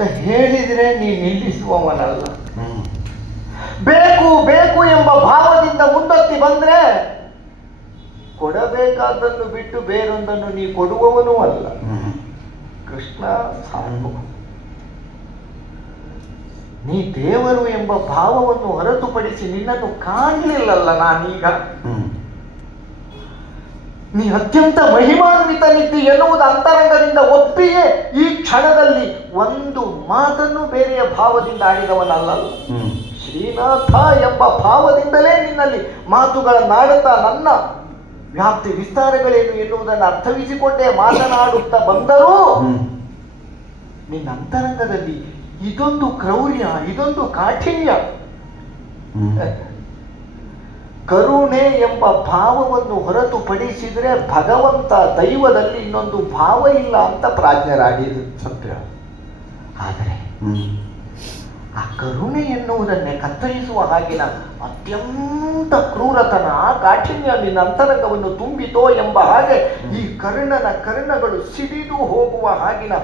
ಅಂತ ಹೇಳಿದರೆ ನೀ ನಿಲ್ಲಿಸುವವನಲ್ಲ. ಬೇಕು ಬೇಕು ಎಂಬ ಭಾವದಿಂದ ಮುಂದಕ್ಕೆ ಬಂದ್ರೆ ಕೊಡಬೇಕಾದನ್ನು ಬಿಟ್ಟು ಬೇರೊಂದನ್ನು ನೀ ಕೊಡುವವನೂ ಅಲ್ಲ. ಕೃಷ್ಣ ಸಾಕು. ನೀ ದೇವರು ಎಂಬ ಭಾವವನ್ನು ಹೊರತುಪಡಿಸಿ ನಿನ್ನನ್ನು ಕಾಣಲಿಲ್ಲಲ್ಲ ನಾನೀಗ. ನೀ ಅತ್ಯಂತ ಮಹಿಮಾನ್ವಿತನಿದ್ದಿ ಎನ್ನುವುದು ಅಂತರಂಗದಿಂದ ಒಪ್ಪಿಯೇ ಈ ಕ್ಷಣದಲ್ಲಿ ಒಂದು ಮಾತನ್ನು ಬೇರೆಯ ಭಾವದಿಂದ ಆಡಿದವನಲ್ಲ. ಶ್ರೀನಾಥ ಎಂಬ ಭಾವದಿಂದಲೇ ನಿನ್ನಲ್ಲಿ ಮಾತುಗಳನ್ನಾಡುತ್ತಾ ನನ್ನ ವ್ಯಾಪ್ತಿ ವಿಸ್ತಾರಗಳೇನು ಎನ್ನುವುದನ್ನು ಅರ್ಥವಿಸಿಕೊಂಡೇ ಮಾತನಾಡುತ್ತಾ ಬಂದರೂ ನಿನ್ನ ಅಂತರಂಗದಲ್ಲಿ ಇದೊಂದು ಕ್ರೌರ್ಯ, ಇದೊಂದು ಕಾಠಿಣ್ಯ, ಕರುಣೆ ಎಂಬ ಭಾವವನ್ನು ಹೊರತುಪಡಿಸಿದರೆ ಭಗವಂತ ದೈವದಲ್ಲಿ ಇನ್ನೊಂದು ಭಾವ ಇಲ್ಲ ಅಂತ ಪ್ರಾಜ್ಞರಾಡಿದ್ರು ಸತ್ಯ. ಆದರೆ ಆ ಕರುಣೆ ಎನ್ನುವುದನ್ನೇ ಕತ್ತರಿಸುವ ಹಾಗಿನ ಅತ್ಯಂತ ಕ್ರೂರತನ, ಆ ಕಾಠಿಣ್ಯ ನಿನ್ನ ಅಂತರಂಗವನ್ನು ತುಂಬಿತೋ ಎಂಬ ಹಾಗೆ ಈ ಕರ್ಣಗಳು ಸಿಡಿದು ಹೋಗುವ ಹಾಗಿನ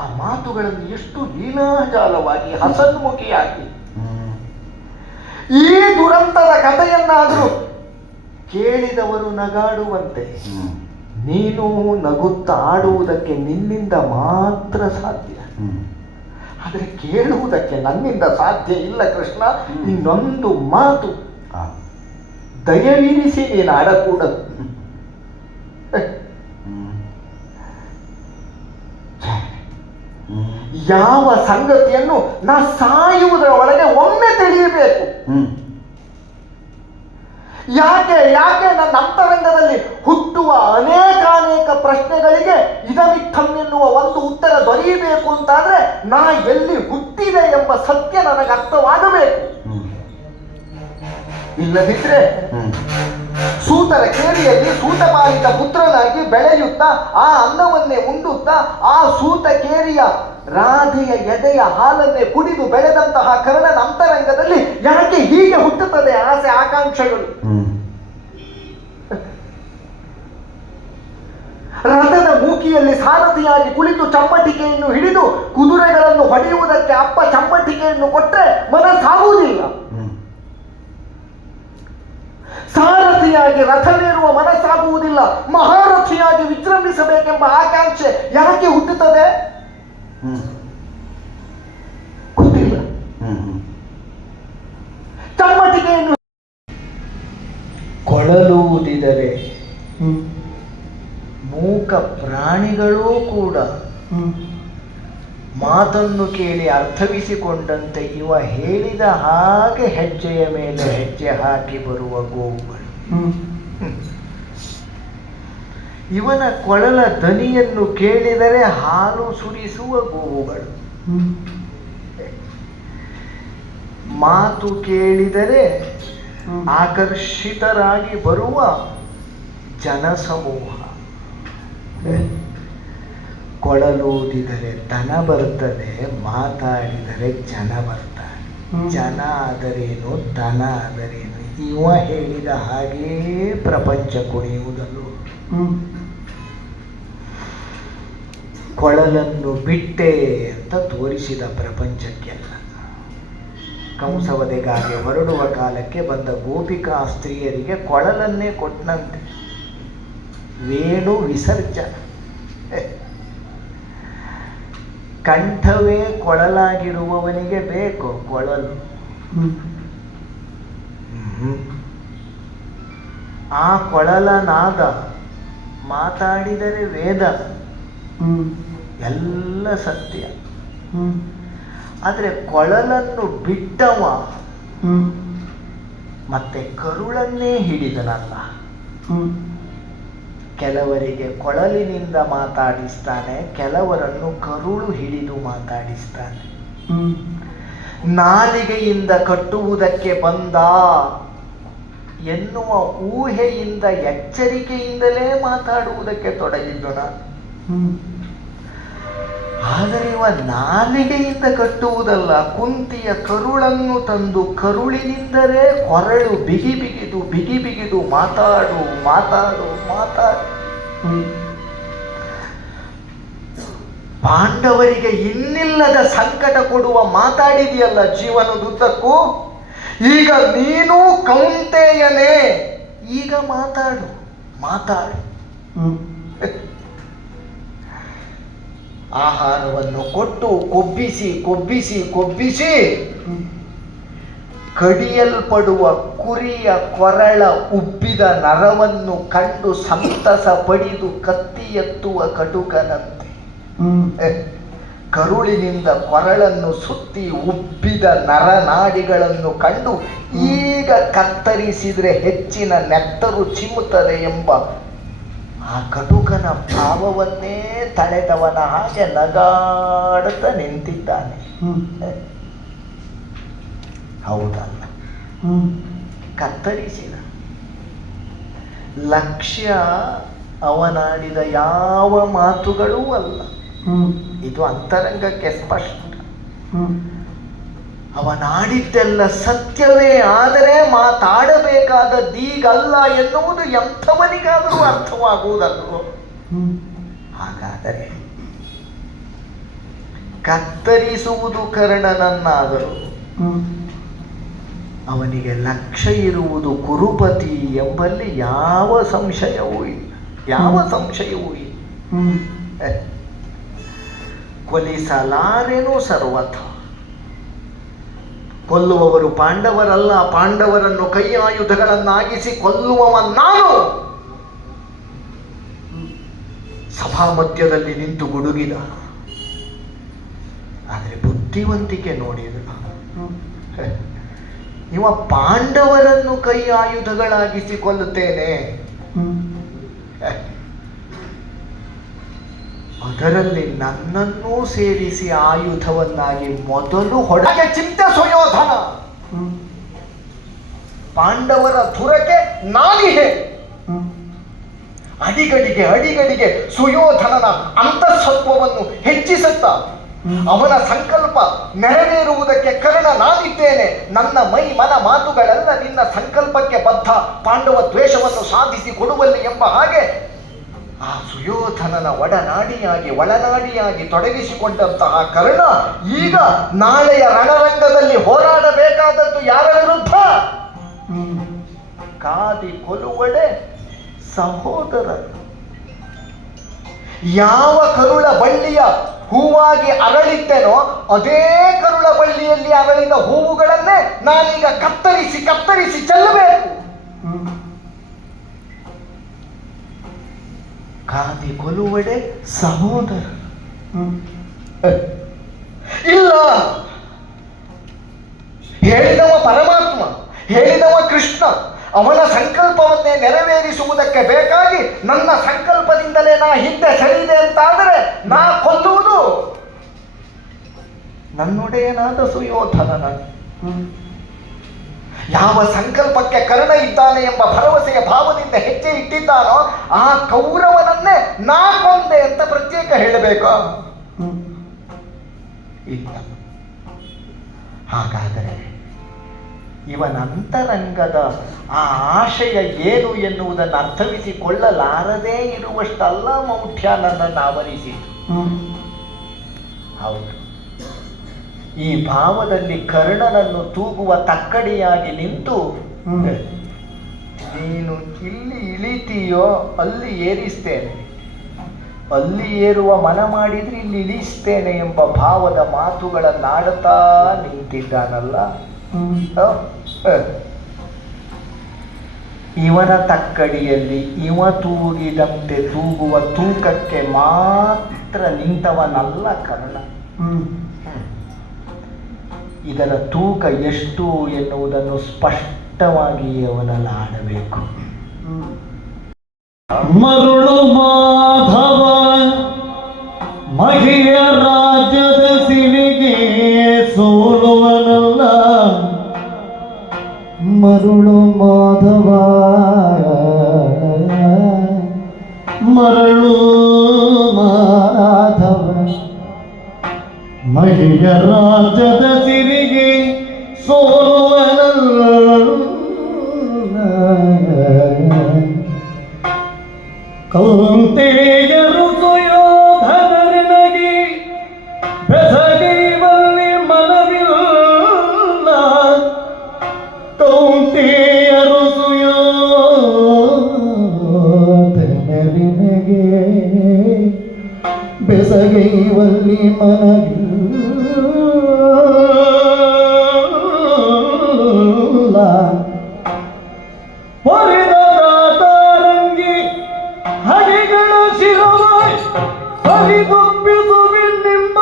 ಆ ಮಾತುಗಳನ್ನು ಎಷ್ಟು ಲೀಲಾಜಾಲವಾಗಿ ಹಸನ್ಮುಖಿಯಾಗಿ ಈ ದುರಂತದ ಕಥೆಯನ್ನಾದರೂ ಕೇಳಿದವರು ನಗಾಡುವಂತೆ ನೀನು ನಗುತ್ತಾ ಆಡುವುದಕ್ಕೆ ನಿನ್ನಿಂದ ಮಾತ್ರ ಸಾಧ್ಯ. ಆದರೆ ಕೇಳುವುದಕ್ಕೆ ನನ್ನಿಂದ ಸಾಧ್ಯ ಇಲ್ಲ ಕೃಷ್ಣ. ಇನ್ನೊಂದು ಮಾತು ದಯವಿರಿಸಿ ನೀನು ಆಡಕೂಡದು. ಯಾವ ಸಂಗತಿಯನ್ನು ನಾ ಸಾಯುವುದರ ಒಳಗೆ ಒಮ್ಮೆ ತಿಳಿಯಬೇಕು. ಯಾಕೆ ನನ್ನ ಅಂತರಂಗದಲ್ಲಿ ಹುಟ್ಟುವ ಅನೇಕ ಪ್ರಶ್ನೆಗಳಿಗೆ ಇದಮಿತ್ತಂ ಎನ್ನುವ ಒಂದು ಉತ್ತರ ದೊರೆಯಬೇಕು ಅಂತಾದ್ರೆ ನಾ ಎಲ್ಲಿ ಹುಟ್ಟಿದೆ ಎಂಬ ಸತ್ಯ ನನಗೆ ಅರ್ಥವಾಗಬೇಕು. ಇಲ್ಲದಿದ್ರೆ ಸೂತರ ಕೇರಿಯಲ್ಲಿ ಸೂತಪಾಲಿತ ಪುತ್ರನಾಗಿ ಬೆಳೆಯುತ್ತಾ ಆ ಅನ್ನವನ್ನೇ ಉಂಡುತ್ತಾ ಆ ಸೂತ ಕೇರಿಯ ರಾಧೆಯ ಎದೆಯ ಹಾಲನ್ನೇ ಕುಡಿದು ಬೆಳೆದಂತಹ ಕರ್ಣನ ಅಂತರಂಗದಲ್ಲಿ ಯಾಕೆ ಹೀಗೆ ಹುಟ್ಟುತ್ತದೆ ಆಸೆ ಆಕಾಂಕ್ಷೆಗಳು? ರಥದ ಮೂಕಿಯಲ್ಲಿ ಸಾರಥಿಯಾಗಿ ಕುಳಿತು ಚಮ್ಮಟಿಕೆಯನ್ನು ಹಿಡಿದು ಕುದುರೆಗಳನ್ನು ಹೊಡೆಯುವುದಕ್ಕೆ ಅಪ್ಪ ಚಮ್ಮಟಿಕೆಯನ್ನು ಕೊಟ್ಟರೆ ಮನಸ್ಸಾಗುವುದಿಲ್ಲ. ಸಾರಥಿಯಾಗಿ ರಥವೇರುವ ಮನಸ್ಸಾಗುವುದಿಲ್ಲ. ಮಹಾರಥಿಯಾಗಿ ವಿಜೃಂಭಿಸಬೇಕೆಂಬ ಆಕಾಂಕ್ಷೆ ಯಾಕೆ ಹುಟ್ಟುತ್ತದೆ? ಗೊತ್ತಿಲ್ಲ. ಚಮ್ಮಟಿಕೆಯನ್ನು ಕೊಳಲುವುದಿದರೆ ಮೂಕ ಪ್ರಾಣಿಗಳೂ ಕೂಡ ಮಾತನ್ನು ಕೇಳಿ ಅರ್ಥವಿಸಿಕೊಂಡಂತೆ ಇವ ಹೇಳಿದ ಹಾಗೆ ಹೆಜ್ಜೆಯ ಮೇಲೆ ಹೆಜ್ಜೆ ಹಾಕಿ ಬರುವ ಗೋವುಗಳು, ಇವನ ಕೊಳಲ ದನಿಯನ್ನು ಕೇಳಿದರೆ ಹಾಲು ಸುರಿಸುವ ಗೋವುಗಳು, ಮಾತು ಕೇಳಿದರೆ ಆಕರ್ಷಿತರಾಗಿ ಬರುವ ಜನಸಮೂಹ. ಕೊಳಲೂದಿದರೆ ದನ ಬರ್ತದೆ, ಮಾತಾಡಿದರೆ ಜನ ಬರ್ತಾರೆ. ಜನ ಆದರೇನು, ದನ ಆದರೇನು, ಇವ ಹೇಳಿದ ಹಾಗೇ ಪ್ರಪಂಚ ಕುಣಿಯುವುದಲ್ಲೂ. ಕೊಳಲನ್ನು ಬಿಟ್ಟೆ ಅಂತ ತೋರಿಸಿದ ಪ್ರಪಂಚಕ್ಕೆಲ್ಲ. ಕಂಸವದೆಗಾಗಿ ಹೊರಡುವ ಕಾಲಕ್ಕೆ ಬಂದ ಗೋಪಿಕಾ ಸ್ತ್ರೀಯರಿಗೆ ಕೊಳಲನ್ನೇ ಕೊಟ್ಟನಂತೆ. ವೇಣು ವಿಸರ್ಜನ. ಕಂಠವೇ ಕೊಳಲಾಗಿರುವವನಿಗೆ ಬೇಕು ಕೊಳಲು. ಆ ಕೊಳಲ ನಾದ ಮಾತಾಡಿದರೆ ವೇದ ಎಲ್ಲ ಸತ್ಯ. ಆದರೆ ಕೊಳಲನ್ನು ಬಿಟ್ಟವ ಮತ್ತೆ ಕರುಳನ್ನೇ ಹಿಡಿದನಲ್ಲ. ಕೆಲವರಿಗೆ ಕೊಳಲಿನಿಂದ ಮಾತಾಡಿಸ್ತಾನೆ, ಕೆಲವರನ್ನು ಕರುಳು ಹಿಡಿದು ಮಾತಾಡಿಸ್ತಾನೆ. ನಾಲಿಗೆಯಿಂದ ಕಟ್ಟುವುದಕ್ಕೆ ಬಂದ ಎನ್ನುವ ಊಹೆಯಿಂದ ಎಚ್ಚರಿಕೆಯಿಂದಲೇ ಮಾತಾಡುವುದಕ್ಕೆ ತೊಡಗಿದ್ದು ನಾನು. ಆದರೆ ಇವ ನಾಲಿಗೆಯಿಂದ ಕಟ್ಟುವುದಲ್ಲ, ಕುಂತಿಯ ಕರುಳನ್ನು ತಂದು ಕರುಳಿನಿಂದಲೇ ಕೊರಳು ಬಿಗಿ ಬಿಗಿದು ಮಾತಾಡು. ಪಾಂಡವರಿಗೆ ಇನ್ನಿಲ್ಲದ ಸಂಕಟ ಕೊಡುವ ಮಾತಾಡಿದೆಯಲ್ಲ ಜೀವನದುದ್ದಕ್ಕೂ. ಈಗ ನೀನು ಕೌಂತೆಯನೇ, ಈಗ ಮಾತಾಡು. ಆಹಾರವನ್ನು ಕೊಟ್ಟು ಕೊಬ್ಬಿಸಿ ಕಡಿಯಲ್ಪಡುವ ಕುರಿಯ ಕೊರಳ ಉಬ್ಬಿದ ನರವನ್ನು ಕಂಡು ಸಂತಸ ಪಡೆದು ಕತ್ತಿ ಎತ್ತುವ ಕಟುಕನಂತೆ ಕರುಳಿನಿಂದ ಕೊರಳನ್ನು ಸುತ್ತಿ ಉಬ್ಬಿದ ನರನಾಡಿಗಳನ್ನು ಕಂಡು ಈಗ ಕತ್ತರಿಸಿದರೆ ಹೆಚ್ಚಿನ ನೆತ್ತರು ಚಿಮ್ಮುತ್ತದೆ ಎಂಬ ಆ ಕಟುಕನ ಭಾವವನ್ನೇ ತಳೆದವನ ಹಾಗೆ ನಗಾಡುತ್ತಾ ನಿಂತಿದ್ದಾನೆ. ಹೌದಲ್ಲ, ಕತ್ತರಿಸಿದ ಲಕ್ಷ್ಯ ಅವನಾಡಿದ ಯಾವ ಮಾತುಗಳೂ ಅಲ್ಲ. ಇದು ಅಂತರಂಗಕ್ಕೆ ಸ್ಪಷ್ಟ. ಅವನಾಡಿದ್ದೆಲ್ಲ ಸತ್ಯವೇ, ಆದರೆ ಮಾತಾಡಬೇಕಾದದ್ದೀಗಲ್ಲ ಎನ್ನುವುದು ಎಂಥವನಿಗಾದರೂ ಅರ್ಥವಾಗುವುದಲ್ವೋ? ಹಾಗಾದರೆ ಕತ್ತರಿಸುವುದು ಕರ್ಣನನ್ನಾದರೂ ಅವನಿಗೆ ಲಕ್ಷ್ಯ ಇರುವುದು ಕುರುಪತಿ ಎಂಬಲ್ಲಿ ಯಾವ ಸಂಶಯವೂ ಇಲ್ಲ. ಕೊಲಿಸಲಾರೆನು ಸರ್ವಥ. ಕೊಲ್ಲುವವರು ಪಾಂಡವರಲ್ಲ, ಪಾಂಡವರನ್ನು ಕೈ ಆಯುಧಗಳನ್ನಾಗಿಸಿ ಕೊಲ್ಲುವವ ನಾನು. ಸಭಾ ಮಧ್ಯದಲ್ಲಿ ನಿಂತು ಗುಡುಗಿದ. ಆದರೆ ಬುದ್ಧಿವಂತಿಕೆ ನೋಡಿದ. ಇವ ಪಾಂಡವರನ್ನು ಕೈ ಆಯುಧಗಳಾಗಿಸಿ ಕೊಲ್ಲುತ್ತೇನೆ, ಅದರಲ್ಲಿ ನನ್ನನ್ನೂ ಸೇರಿಸಿ ಆಯುಧವನ್ನಾಗಿ ಮೊದಲು ಹೊಡೆಗೆ ಚಿಂತೆ ಸುಯೋಧನ. ಪಾಂಡವರ ಧುರಕ್ಕೆ ನಾಲಿಗೆ ಅಡಿಗಡಿಗೆ ಸುಯೋಧನನ ಅಂತಃಸತ್ವವನ್ನು ಹೆಚ್ಚಿಸುತ್ತ ಅವನ ಸಂಕಲ್ಪ ನೆರವೇರುವುದಕ್ಕೆ ಕರ್ಣ ನಾನಿದ್ದೇನೆ, ನನ್ನ ಮೈ ಮನ ಮಾತುಗಳೆಲ್ಲ ನಿನ್ನ ಸಂಕಲ್ಪಕ್ಕೆ ಬದ್ಧ, ಪಾಂಡವ ದ್ವೇಷವನ್ನು ಸಾಧಿಸಿ ಕೊಡುವಲ್ಲಿ ಎಂಬ ಹಾಗೆ ಆ ಸುಯೋಧನನ ಒಳನಾಡಿಯಾಗಿ ತೊಡಗಿಸಿಕೊಂಡಂತಹ ಕರ್ಣ ಈಗ ನಾಳೆಯ ರಣರಂಗದಲ್ಲಿ ಹೋರಾಡಬೇಕಾದದ್ದು ಯಾರ ವಿರುದ್ಧ? ಕಾದಿ ಕೊಲುವಡೆ ಸಹೋದರ. ಯಾವ ಕರುಳ ಬಳ್ಳಿಯ ಹೂವಾಗಿ ಅರಳಿದ್ದೇನೋ ಅದೇ ಕರುಳ ಬಳ್ಳಿಯಲ್ಲಿ ಅರಳಿದ ಹೂವುಗಳನ್ನೇ ನಾನೀಗ ಕತ್ತರಿಸಿ ಚೆಲ್ಲಬೇಕು. ಕಾದಿ ಕೊಲುವಡೆ ಸಹೋದರ ಇಲ್ಲ. ಹೇಳಿದವ ಪರಮಾತ್ಮ, ಹೇಳಿದವ ಕೃಷ್ಣ. ಅವನ ಸಂಕಲ್ಪವನ್ನೇ ನೆರವೇರಿಸುವುದಕ್ಕೆ ಬೇಕಾಗಿ ನನ್ನ ಸಂಕಲ್ಪದಿಂದಲೇ ನಾ ಹಿಂದೆ ಸರಿದೆ ಅಂತಾದರೆ ನಾ ಕೊಲ್ಲುವುದು ನನ್ನೊಡೆಯನಾದ ಸುಯೋಧನನ. ಯಾವ ಸಂಕಲ್ಪಕ್ಕೆ ಕರ್ಣ ಇದ್ದಾನೆ ಎಂಬ ಭರವಸೆಯ ಭಾವದಿಂದ ಹೆಜ್ಜೆ ಇಟ್ಟಿದ್ದಾನೋ ಆ ಕೌರವನನ್ನೇ ನಾ ಕೊಂದೆ ಅಂತ ಪ್ರತ್ಯೇಕ ಹೇಳಬೇಕು? ಇಲ್ಲ. ಹಾಗಾದರೆ ಇವನ ಅಂತರಂಗದ ಆ ಆಶಯ ಏನು ಎನ್ನುವುದನ್ನು ಅರ್ಥವಿಸಿಕೊಳ್ಳಲಾರದೇ ಇರುವಷ್ಟಲ್ಲ ಮೌಢ್ಯ ನನ್ನನ್ನು ಆವರಿಸಿತು. ಹೌದು, ಈ ಭಾವದಲ್ಲಿ ಕರ್ಣನನ್ನು ತೂಗುವ ತಕ್ಕಡಿಯಾಗಿ ನಿಂತು ನೀನು ಇಲ್ಲಿ ಇಳಿತೀಯೋ ಅಲ್ಲಿ ಏರಿಸ್ತೇನೆ, ಅಲ್ಲಿ ಏರುವ ಮನ ಮಾಡಿದ್ರೆ ಇಲ್ಲಿ ಇಳಿಸ್ತೇನೆ ಎಂಬ ಭಾವದ ಮಾತುಗಳನ್ನಾಡುತ್ತಾ ನಿಂತಿದ್ದಾನಲ್ಲ. ಇವನ ತಕ್ಕಡಿಯಲ್ಲಿ ಇವ ತೂಗಿದಂತೆ ತೂಗುವ ತೂಕಕ್ಕೆ ಮಾತ್ರ ನಿಂತವನಲ್ಲ ಕರ್ಣ. ಇದರ ತೂಕ ಎಷ್ಟು ಎನ್ನುವುದನ್ನು ಸ್ಪಷ್ಟವಾಗಿ ಅವನಲ್ಲಿ ಆಡಬೇಕು. ಮರುಳು ಮಾಧವ ಮಹಿಯ ರಾಜ್ಯದ ಸಿನಿಗೆ ಸೋಲುವನಲ್ಲ. ಮರುಳು ಮಾಧವ ಮರಳು ಮಾಧವ ಮಹಿಯ ರಾಜ್ಯದ ಸಿರಿಗೆ ಸೋಲುವನಲ್ಲ. ಕೌಂತೆಯರು ಸುಯೋಧನರನಗಿ ಮನಗಿಲ್ಲ ಹೊರಿದ ತಾರಂಗಿ ಹರಿಗಳ ಶಿರವ ಹರಿದೊಪ್ಪಿಸುವಿನಿಂಬ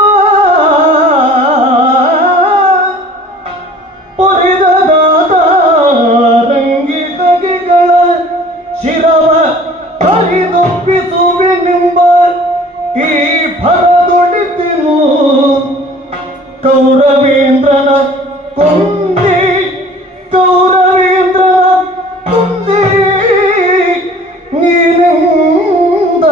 ಹೊರಿದ ತಾರಂಗಿ ಹರಿಗಳ ಶಿರವ ಹರಿದೊಪ್ಪಿಸುವಿನಿಂಬ ಈ ಭರದೊಡಿತಿನು ಕೌರವೇಂದ್ರನ ಕೊಂದಿ ಕೌರವೇಂದ್ರನ ಕೊಂದಿ ನೀನಿಂದ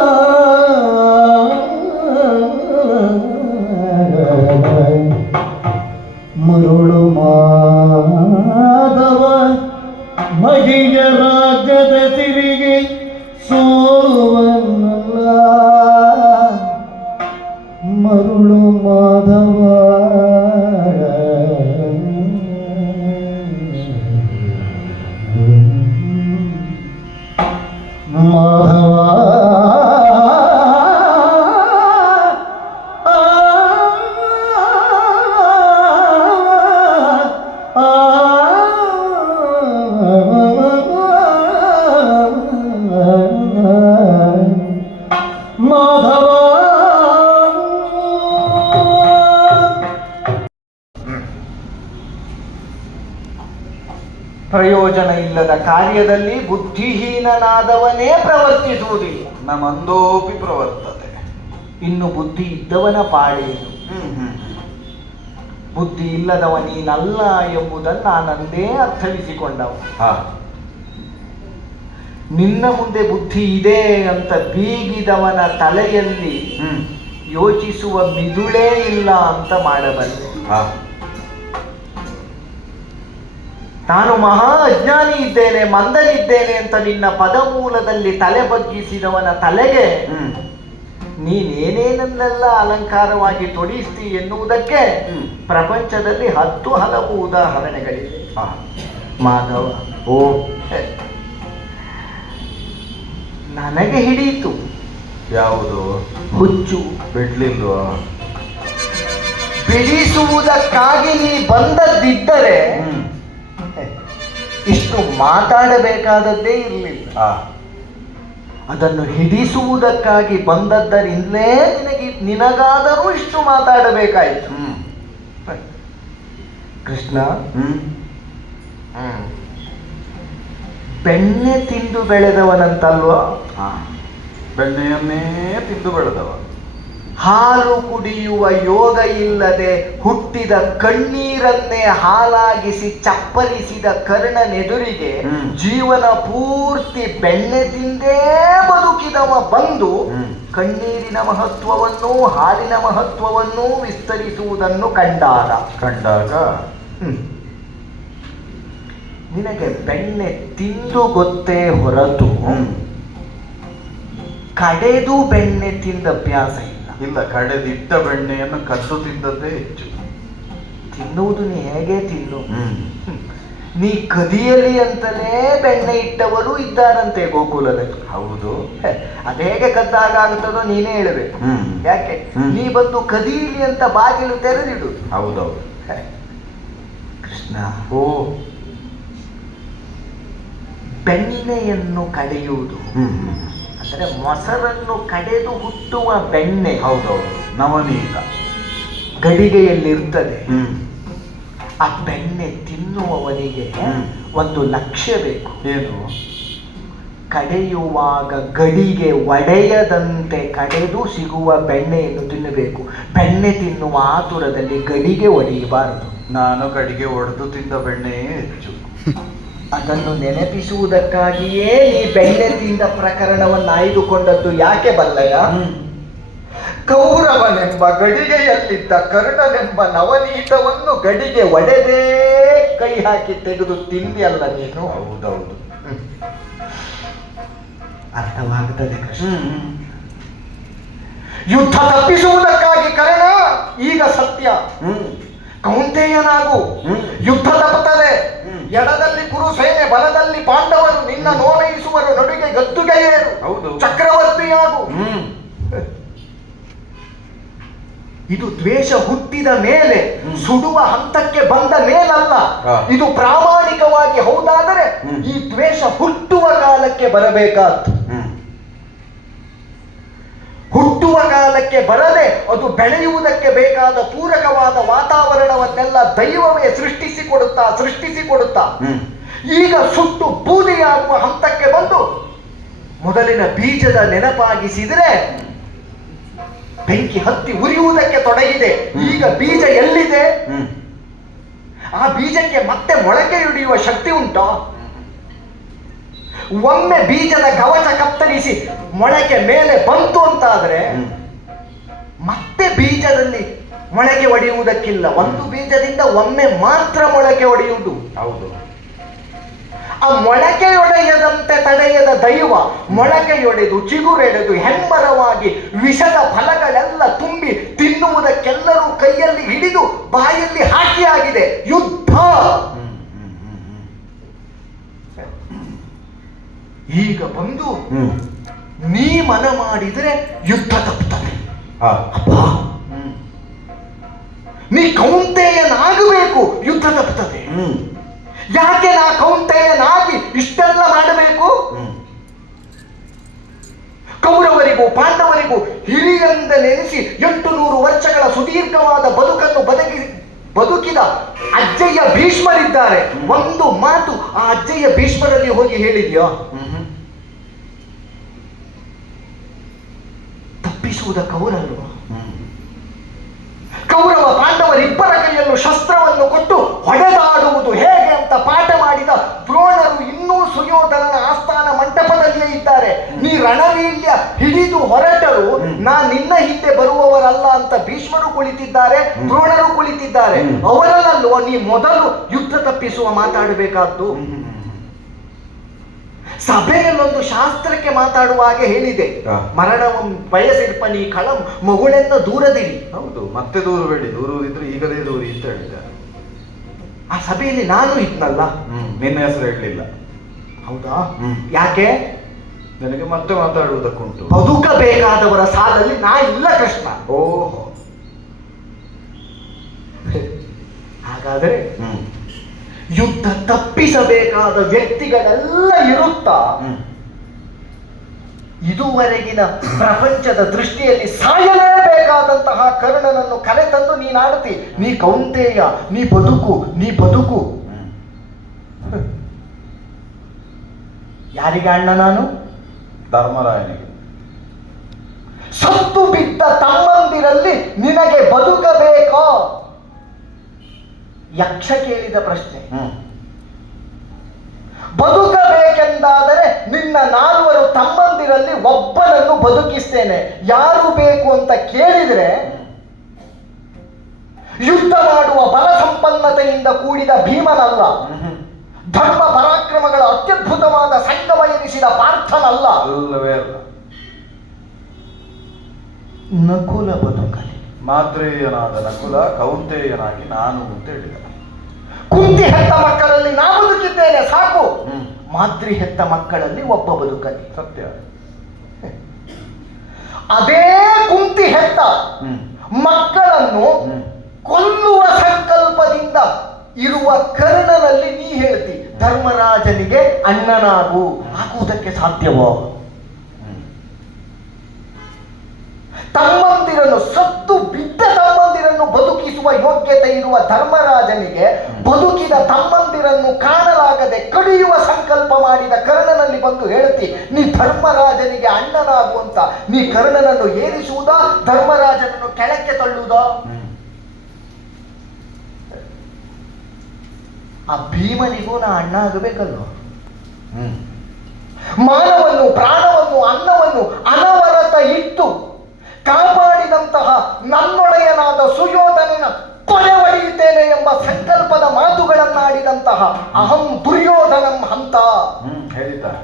ಮರುಳು ಮಾಧವ ಮಹಿಯ ರಾಜ್ಯದ ತಿರುಗಿ ಸೋಲುವನಲ್ಲ ಮರುಳು ಮಾಧವ ಮಾಧವ ಮಾಧವ ಪ್ರಯೋಜನ ಇಲ್ಲದ ಕಾರ್ಯದಲ್ಲಿ ಬುದ್ಧಿಹೀನನಾದವನೇ ಪ್ರವರ್ತಿಸುವುದಿಲ್ಲ. ನ ಮಂದೋಪಿ ಪ್ರವರ್ತತೆ. ಇನ್ನು ಬುದ್ಧಿ ಇದ್ದವನ ಪಾಡೇನು? ಬುದ್ಧಿ ಇಲ್ಲದವ ನೀನಲ್ಲ ಎಂಬುದನ್ನು ನಾನಂದೇ ಅರ್ಥವಿಸಿಕೊಂಡವ. ನಿನ್ನ ಮುಂದೆ ಬುದ್ಧಿ ಇದೆ ಅಂತ ಬೀಗಿದವನ ತಲೆಯಲ್ಲಿ ಯೋಚಿಸುವ ಮಿದುಳೇ ಇಲ್ಲ ಅಂತ ಮಾಡಬಲ್ಲೆ. ನಾನು ಮಹಾ ಅಜ್ಞಾನಿ ಇದ್ದೇನೆ, ಮಂದನಿದ್ದೇನೆ ಅಂತ ನಿನ್ನ ಪದಮೂಲದಲ್ಲಿ ತಲೆ ಬಗ್ಗಿಸಿದವನ ತಲೆಗೆ ನೀನೇನೇನನ್ನೆಲ್ಲ ಅಲಂಕಾರವಾಗಿ ತೊಡಿಸ್ತಿ ಎನ್ನುವುದಕ್ಕೆ ಪ್ರಪಂಚದಲ್ಲಿ 10 ಹಲವು ಉದಾಹರಣೆಗಳಿವೆ. ಮಾಧವ, ಓ ನನಗೆ ಹಿಡಿಯಿತು. ಯಾವುದು? ಹುಚ್ಚು. ಬಿಡ್ಲಿಲ್ವಾ? ಬಿಡಿಸುವುದಕ್ಕಾಗಿ ನೀ ಬಂದದ್ದಿದ್ದರೆ ಇಷ್ಟು ಮಾತಾಡಬೇಕಾದದ್ದೇ ಇರಲಿಲ್ಲ. ಅದನ್ನು ಹಿಡಿಸುವುದಕ್ಕಾಗಿ ಬಂದದ್ದರಿಂದಲೇ ನಿನಗಾದರೂ ಇಷ್ಟು ಮಾತಾಡಬೇಕಾಯಿತು. ಕೃಷ್ಣ, ಬೆಣ್ಣೆ ತಿಂದು ಬೆಳೆದವನಂತಲ್ವಾ? ಬೆಣ್ಣೆಯನ್ನೇ ತಿಂದು ಬೆಳೆದವ. ಹಾಲು ಕುಡಿಯುವ ಯೋಗ ಇಲ್ಲದೆ ಹುಟ್ಟಿದ ಕಣ್ಣೀರನ್ನೇ ಹಾಲಾಗಿಸಿ ಚಪ್ಪಲಿಸಿದ ಕರ್ಣನೆದುರಿಗೆ ಜೀವನ ಪೂರ್ತಿ ಬೆಣ್ಣೆ ತಿಂದೇ ಬದುಕಿದವ ಬಂದು ಕಣ್ಣೀರಿನ ಮಹತ್ವವನ್ನು ಹಾಲಿನ ಮಹತ್ವವನ್ನು ವಿಸ್ತರಿಸುವುದನ್ನು ಕಂಡಾಗ ನಿನಗೆ ಬೆಣ್ಣೆ ತಿಂದು ಗೊತ್ತೇ ಹೊರತು ಕಡೆದು ಬೆಣ್ಣೆ ತಿಂದ ಅಭ್ಯಾಸ ಇಲ್ಲ. ಕಡೆದಿಟ್ಟ ಬೆಣ್ಣೆಯನ್ನು ಕದ್ದು ತಿಂದದ್ದೇ ಹೆಚ್ಚು. ತಿನ್ನುವುದು ನೀ ಹೇಗೆ ತಿನ್ನು. ನೀ ಕದಿಯಲಿ ಅಂತಲೇ ಬೆಣ್ಣೆ ಇಟ್ಟವರು ಇದ್ದಾರಂತೆ ಗೋಕುಲದಲ್ಲಿ. ಹೌದು. ಅದು ಹೇಗೆ ಕದ್ದಾಗುತ್ತದೋ ನೀನೇ ಹೇಳಬೇಕು. ಯಾಕೆ ನೀ ಬಂದು ಕದೀಲಿ ಅಂತ ಬಾಗಿಲು ತೆರೆದಿಡುದು. ಹೌದೌದು. ಕೃಷ್ಣ, ಓ ಬೆಣ್ಣೆಯನ್ನು ಕಡೆಯುವುದು ಅಂದರೆ ಮೊಸರನ್ನು ಕಡೆದು ಹುಟ್ಟುವ ಬೆಣ್ಣೆ. ಹೌದೌದು, ನವನೀತ ಗಡಿಗೆಯಲ್ಲಿರ್ತದೆ. ಆ ಬೆಣ್ಣೆ ತಿನ್ನುವವನಿಗೆ ಒಂದು ಲಕ್ಷ್ಯ ಬೇಕು. ಏನು? ಕಡೆಯುವಾಗ ಗಡಿಗೆ ಒಡೆಯದಂತೆ ಕಡೆದು ಸಿಗುವ ಬೆಣ್ಣೆಯನ್ನು ತಿನ್ನಬೇಕು. ಬೆಣ್ಣೆ ತಿನ್ನುವ ಆತುರದಲ್ಲಿ ಗಡಿಗೆ ಒಡೆಯಬಾರದು. ನಾನು ಗಡಿಗೆ ಒಡೆದು ತಿಂದ ಬೆಣ್ಣೆಯೇ ಹೆಚ್ಚು. ಅದನ್ನು ನೆನಪಿಸುವುದಕ್ಕಾಗಿಯೇ ನೀ ಬೆಣ್ಣೆ ತಿಂದ ಪ್ರಕರಣವನ್ನು ಆಯ್ದುಕೊಂಡದ್ದು ಯಾಕೆ ಬಲ್ಲಯ್ಯ? ಕೌರವನೆಂಬ ಗಡಿಗೆಯಲ್ಲಿದ್ದ ಕರ್ಣನೆಂಬ ನವನೀತವನ್ನು ಗಡಿಗೆ ಒಡೆದೇ ಕೈ ಹಾಕಿ ತೆಗೆದು ತಿಂದಿಯಲ್ಲ ನೀನು. ಹೌದೌದು, ಅರ್ಥವಾಗುತ್ತದೆ ಕೃಷ್ಣ. ಯುದ್ಧ ತಪ್ಪಿಸುವುದಕ್ಕಾಗಿ ಕರ್ಣ ಈಗ ಸತ್ಯ. ಕೌಂತೆಯನಾಗು, ಯುದ್ಧ ತಪ್ಪುತ್ತದೆ. ಎಡದಲ್ಲಿ ಕುರುಸೇನೆ, ಬಲದಲ್ಲಿ ಪಾಂಡವರು, ನಿನ್ನ ನೋಲೈಸುವರು, ನಡುಗೆ ಗದ್ದುಗೆಯೇರು. ಹೌದು, ಚಕ್ರವರ್ತಿಯಾಗು. ಇದು ದ್ವೇಷ ಹುಟ್ಟಿದ ಮೇಲೆ ಸುಡುವ ಹಂತಕ್ಕೆ ಬಂದ ಮೇಲಲ್ಲ. ಹಾ. ಇದು ಪ್ರಾಮಾಣಿಕವಾಗಿ ಹೌದಾದರೆ ಈ ದ್ವೇಷ ಹುಟ್ಟುವ ಕಾಲಕ್ಕೆ ಬರಬೇಕಾದ್ದು. ಹುಟ್ಟುವ ಕಾಲಕ್ಕೆ ಬರದೆ ಅದು ಬೆಳೆಯುವುದಕ್ಕೆ ಬೇಕಾದ ಪೂರಕವಾದ ವಾತಾವರಣವನ್ನೆಲ್ಲ ದೈವವೇ ಸೃಷ್ಟಿಸಿಕೊಡುತ್ತಾ ಈಗ ಸುಟ್ಟು ಬೂದಿಯಾಗುವ ಹಂತಕ್ಕೆ ಬಂದು ಮೊದಲಿನ ಬೀಜದ ನೆನಪಾಗಿಸಿದರೆ ಬೆಂಕಿ ಹತ್ತಿ ಉರಿಯುವುದಕ್ಕೆ ತೊಡಗಿದೆ. ಈಗ ಬೀಜ ಎಲ್ಲಿದೆ? ಆ ಬೀಜಕ್ಕೆ ಮತ್ತೆ ಮೊಳಕೆಯೊಡೆಯುವ ಶಕ್ತಿ ಉಂಟೋ? ಒಮ್ಮೆ ಬೀಜದ ಕವಚ ಕತ್ತರಿಸಿ ಮೊಳಕೆ ಮೇಲೆ ಬಂತು ಅಂತಾದ್ರೆ ಮತ್ತೆ ಬೀಜದಲ್ಲಿ ಮೊಳಕೆ ಒಡೆಯುವುದಕ್ಕಿಲ್ಲ. ಒಂದು ಬೀಜದಿಂದ ಒಮ್ಮೆ ಮಾತ್ರ ಮೊಳಕೆ ಒಡೆಯುವುದು. ಹೌದು. ಆ ಮೊಳಕೆಯೊಡೆಯದಂತೆ ತಡೆಯದ ದೈವ ಮೊಳಕೆಯೊಡೆದು ಚಿಗುರೆಡೆದು ಹೆಮ್ಮರವಾಗಿ ವಿಷದ ಫಲಗಳೆಲ್ಲ ತುಂಬಿ ತಿನ್ನುವುದಕ್ಕೆಲ್ಲರೂ ಕೈಯಲ್ಲಿ ಹಿಡಿದು ಬಾಯಲ್ಲಿ ಹಾಕಿ ಆಗಿದೆ ಯುದ್ಧ. ಈಗ ಬಂದು ನೀ ಮನ ಮಾಡಿದರೆ ಯುದ್ಧ ತಪ್ಪುತ್ತದೆ. ಅಪ್ಪ, ನೀ ಕೌಂತೆಯನಾಗಬೇಕು, ಯುದ್ಧ ತಪ್ಪುತ್ತದೆ. ಯಾಕೆ ನಾ ಕೌಂತೆಯನಾಗಿ ಇಷ್ಟೆಲ್ಲ ಮಾಡಬೇಕು? ಕೌರವರಿಗೂ ಪಾಂಡವರಿಗೂ ಹಿರಿಯಂದೆನಿಸಿ 800 ವರ್ಷಗಳ ಸುದೀರ್ಘವಾದ ಬದುಕನ್ನು ಬದುಕಿದ ಅಜ್ಜಯ್ಯ ಭೀಷ್ಮರಿದ್ದಾರೆ. ಒಂದು ಮಾತು ಆ ಅಜ್ಜಯ್ಯ ಭೀಷ್ಮರಲ್ಲಿ ಹೋಗಿ ಹೇಳಿದ್ಯೋ? ತಪ್ಪಿಸುವುದಕ್ಕವರಲ್ವ? ಕೌರವ ಪಾಂಡವರಿಬ್ಬರ ಕೈಯಲ್ಲೂ ಶಸ್ತ್ರವನ್ನು ಕೊಟ್ಟು ಹೊಡೆದಾಡುವುದು ಹೇಗೆ ಅಂತ ಪಾಠ ಮಾಡಿದ ದ್ರೋಣರು ಇನ್ನೂ ಸುಯೋಧನನ ಆಸ್ಥಾನ ಮಂಟಪದಲ್ಲಿಯೇ ಇದ್ದಾರೆ. ನೀ ರಣವೀಲ್ಯ ಹಿಡಿದು ಹೊರಟರು ನಾ ನಿನ್ನ ಹಿಂದೆ ಬರುವವರಲ್ಲ ಅಂತ ಭೀಷ್ಮರು ಕುಳಿತಿದ್ದಾರೆ, ದ್ರೋಣರು ಕುಳಿತಿದ್ದಾರೆ. ಅವರಲ್ಲೂ ನೀ ಮೊದಲು ಯುದ್ಧ ತಪ್ಪಿಸುವ ಮಾತಾಡಬೇಕಾದ್ದು. ಸಭೆಯಲ್ಲೊಂದು ಶಾಸ್ತ್ರಕ್ಕೆ ಮಾತಾಡುವಾಗ ಹೇಳಿದೆ, ಮರಣವಂ ಬಯಸಿರ್ಪನಿ ಕಳಂ ಮಗುಳೆನ್ನ ದೂರದಿರಿ. ಹೌದು, ಮತ್ತೆ ದೂರಬೇಡಿ, ದೂರುವುದಿದ್ರೆ ಈಗಲೇ ದೂರಿ ಅಂತ ಹೇಳಿದ್ದಾರೆ. ಆ ಸಭೆಯಲ್ಲಿ ನಾನು ಇದ್ನಲ್ಲ, ನಿನ್ನ ಹೆಸರು ಹೇಳಲಿಲ್ಲ. ಹೌದಾ? ಯಾಕೆ? ನನಗೆ ಮತ್ತೆ ಮಾತಾಡುವುದಕ್ಕುಂಟು. ಬದುಕಬೇಕಾದವರ ಸಾಲಲ್ಲಿ ನಾ ಇಲ್ಲ ಕೃಷ್ಣ. ಓಹೋ, ಹಾಗಾದರೆ ಯುದ್ಧ ತಪ್ಪಿಸಬೇಕಾದ ವ್ಯಕ್ತಿಗಳೆಲ್ಲ ಇರುತ್ತಾ ಇದುವರೆಗಿನ ಪ್ರಪಂಚದ ದೃಷ್ಟಿಯಲ್ಲಿ ಸಾಯಲೇಬೇಕಾದಂತಹ ಕರ್ಣನನ್ನು ಕರೆತಂದು ನೀನಾಡುತ್ತಿ. ನೀ ಕೌಂತೆಯ, ನೀ ಬದುಕು. ಯಾರಿಗೆ ಅಣ್ಣ ನಾನು? ಧರ್ಮರಾಯನಿಗೆ. ಸತ್ತು ಬಿದ್ದ ತಮ್ಮಂದಿರಲ್ಲಿ ನಿನಗೆ ಬದುಕಬೇಕೋ? ಯಕ್ಷ ಕೇಳಿದ ಪ್ರಶ್ನೆ. ಬದುಕಬೇಕೆಂದಾದರೆ ನಿನ್ನ 4 ತಮ್ಮಂದಿರಲ್ಲಿ ಒಬ್ಬನನ್ನು ಬದುಕಿಸ್ತೇನೆ. ಯಾರು ಬೇಕು ಅಂತ ಕೇಳಿದ್ರೆ ಯುದ್ಧ ಮಾಡುವ ಬಲ ಸಂಪನ್ನತೆಯಿಂದ ಕೂಡಿದ ಭೀಮನಲ್ಲ, ಧರ್ಮ ಪರಾಕ್ರಮಗಳ ಅತ್ಯದ್ಭುತವಾದ ಸಂಗಮ ಎನಿಸಿದ ಪಾರ್ಥನಲ್ಲ, ಅಲ್ಲವೇ ಅಲ್ಲ. ನಕುಲ ಬದುಕಲಿ. ಮಾತ್ರೇಯನಾದ ನಕುಲ ಕೌಂತೆಯನಾಗಿ ನಾನು ಅಂತ ಹೇಳಿದ. ಕುಂತಿ ಹೆತ್ತ ಮಕ್ಕಳಲ್ಲಿ ನಾ ಬದುಕಿದ್ದೇನೆ ಸಾಕು. ಮಾದ್ರಿ ಹೆತ್ತ ಮಕ್ಕಳಲ್ಲಿ ಒಬ್ಬ ಬದುಕಲಿ. ಸತ್ಯ. ಅದೇ ಕುಂತಿ ಹೆತ್ತ ಮಕ್ಕಳನ್ನು ಕೊಲ್ಲುವ ಸಂಕಲ್ಪದಿಂದ ಇರುವ ಕರ್ಣನಲ್ಲಿ ನೀ ಹೇಳ್ತಿ ಧರ್ಮರಾಜನಿಗೆ ಅಣ್ಣನಾಗು. ಆಗುವುದಕ್ಕೆ ಸಾಧ್ಯವೋ? ತಮ್ಮಂದಿರನ್ನು, ಸತ್ತು ಬಿದ್ದ ತಮ್ಮಂದಿರನ್ನು ಬದುಕಿಸುವ ಯೋಗ್ಯತೆ ಇರುವ ಧರ್ಮರಾಜನಿಗೆ ಬದುಕಿದ ತಮ್ಮಂದಿರನ್ನು ಕಾಣಲಾಗದೆ ಕಡಿಯುವ ಸಂಕಲ್ಪ ಮಾಡಿದ ಕರ್ಣನಲ್ಲಿ ಬಂದು ಹೇಳ್ತಿ ನೀ ಧರ್ಮರಾಜನಿಗೆ ಅಣ್ಣನಾಗು ಅಂತ. ನೀ ಕರ್ಣನನ್ನು ಏರಿಸುವುದಾ, ಧರ್ಮರಾಜನನ್ನು ಕೆಳಕ್ಕೆ ತಳ್ಳುವುದಾ? ಆ ಭೀಮನಿಗೂ ನಾ ಅಣ್ಣ ಆಗಬೇಕಲ್ವ? ಮಾನವನ್ನು, ಪ್ರಾಣವನ್ನು, ಅನ್ನವನ್ನು ಅನವರತ ಇಟ್ಟು ಕಾಪಾಡಿದಂತಹ ನನ್ನೊಡೆಯನಾದ ಸುಯೋಧನನ ಕೊಲೆ ಹೊಡೆಯುತ್ತೇನೆ ಎಂಬ ಸಂಕಲ್ಪದ ಮಾತುಗಳನ್ನಾಡಿದಂತಹ ಅಹಂ ದುರ್ಯೋಧನಂ ಹಂತ ಹೇಳಿದ್ದಾರೆ.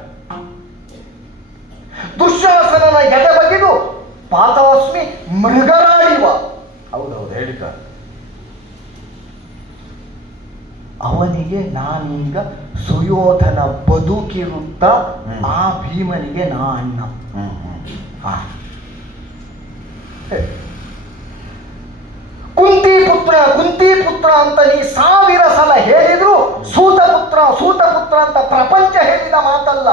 ದುಶ್ಯಾಸನನ ಎದೆ ಬಗೆದು ಪಾತಾಸ್ಮಿ ಮೃಗರಾಡಿವ. ಹೌದೌದು, ಹೇಳಿದ್ದಾರೆ. ಅವನಿಗೆ ನಾನೀಗ ಸುಯೋಧನ ಬದುಕಿರುತ್ತ ಆ ಭೀಮನಿಗೆ ನಾ ಅಣ್ಣ. ಕುಂತಿ ಪುತ್ರ ಅಂತ ನೀ 1000 ಸಲ ಹೇಳಿದ್ರು ಸೂತ ಪುತ್ರ ಅಂತ ಪ್ರಪಂಚ ಹೇಳಿದ ಮಾತಲ್ಲ.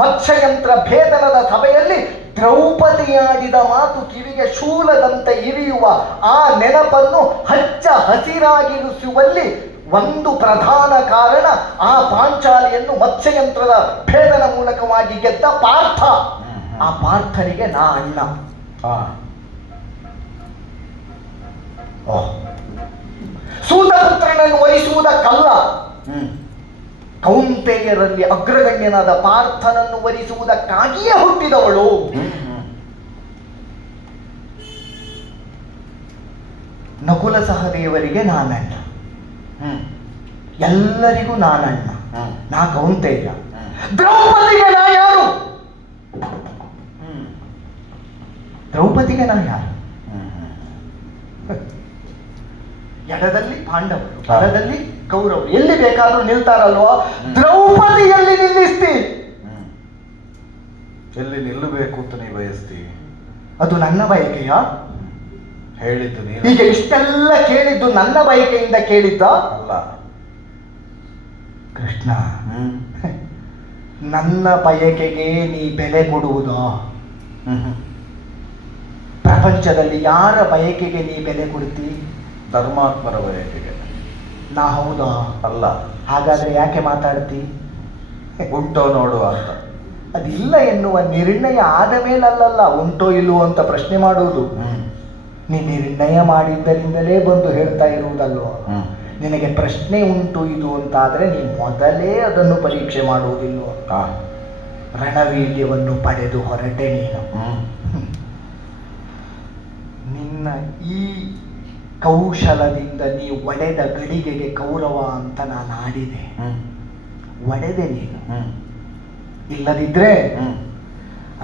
ಮತ್ಸ್ಯಯಂತ್ರ ಭೇದನದ ಸಭೆಯಲ್ಲಿ ದ್ರೌಪದಿಯಾಡಿದ ಮಾತು ಕಿವಿಗೆ ಶೂಲದಂತೆ ಇರಿಯುವ ಆ ನೆನಪನ್ನು ಹಚ್ಚ ಹಸಿರಾಗಿರಿಸುವಲ್ಲಿ ಒಂದು ಪ್ರಧಾನ ಕಾರಣ ಆ ಪಾಂಚಾಲಿಯನ್ನು ಮತ್ಸ್ಯಯಂತ್ರದ ಭೇದನ ಮೂಲಕವಾಗಿ ಗೆದ್ದ ಪಾರ್ಥ. ಆ ಪಾರ್ಥನಿಗೆ ನಾ ಅಣ್ಣ. ಸೂತಪುತ್ರನನ್ನು ವರಿಸುವುದಕ್ಕಲ್ಲ, ಕೌಂತೆಯರಲ್ಲಿ ಅಗ್ರಗಣ್ಯನಾದ ಪಾರ್ಥನನ್ನು ವರಿಸುವುದಕ್ಕಾಗಿಯೇ ಹುಟ್ಟಿದವಳು. ನಕುಲ ಸಹದೇವರಿಗೆ ನಾನಣ್ಣ, ಎಲ್ಲರಿಗೂ ನಾನಣ್ಣ, ನಾ ಕೌಂತೆಯ. ದ್ರೌಪದಿಗೆ ನಾ ಯಾರು? ದ್ರೌಪದಿಗೆ ನಾ ಯಾರು? ಎಡದಲ್ಲಿ ಪಾಂಡವರು, ಬಲದಲ್ಲಿ ಕೌರವರು, ಎಲ್ಲಿ ಬೇಕಾದ್ರೂ ನಿಲ್ತಾರಲ್ವಾ? ದ್ರೌಪದಿಯಲ್ಲಿ ನಿಲ್ಲಿಸ್ತಿ. ಎಲ್ಲಿ ನಿಲ್ಲಬೇಕು ಅಂತ ನೀವು ಬಯಸ್ತೀವಿ? ಅದು ನನ್ನ ಬಯಕೆಯ? ಹೇಳಿದ್ದು ನೀವು. ಈಗ ಇಷ್ಟೆಲ್ಲ ಕೇಳಿದ್ದು ನನ್ನ ಬಯಕೆಯಿಂದ ಕೇಳಿದ್ದ ಅಲ್ಲ ಕೃಷ್ಣ. ನನ್ನ ಬಯಕೆಗೆ ನೀ ಬೆಲೆ ಕೊಡುವುದ? ಪ್ರಪಂಚದಲ್ಲಿ ಯಾರ ಬಯಕೆಗೆ ನೀ ಬೆಲೆ ಕೊಡ್ತಿ? ಧರ್ಮಾತ್ಮರ ಬಯಕೆಗೆ. ನಾ ಹೌದಾ? ಅಲ್ಲ. ಹಾಗಾದ್ರೆ ಯಾಕೆ ಮಾತಾಡ್ತಿ? ಉಂಟೋ ನೋಡುವ ಅಂತ. ಅದಿಲ್ಲ ಎನ್ನುವ ನಿರ್ಣಯ ಆದ ಮೇಲಲ್ಲ ಉಂಟೋ ಇಲ್ಲವೋ ಅಂತ ಪ್ರಶ್ನೆ ಮಾಡುವುದು. ನೀ ನಿರ್ಣಯ ಮಾಡಿದ್ದರಿಂದಲೇ ಬಂದು ಹೇಳ್ತಾ ಇರುವುದಲ್ವ. ನಿನಗೆ ಪ್ರಶ್ನೆ ಉಂಟು ಇದು ಅಂತ ಆದ್ರೆ ನೀ ಮೊದಲೇ ಅದನ್ನು ಪರೀಕ್ಷೆ ಮಾಡುವುದಿಲ್ವ? ರಣವೀರ್ಯವನ್ನು ಪಡೆದು ಹೊರಟೆ ನೀನು. ನಿನ್ನ ಈ ಕೌಶಲದಿಂದ ನೀ ಒಡೆದ ಗಳಿಗೆಗೆ ಕೌರವ ಅಂತ ನಾನು ಆಡಿದೆ. ಒಡೆದೆ ನೀನು. ಇಲ್ಲದಿದ್ರೆ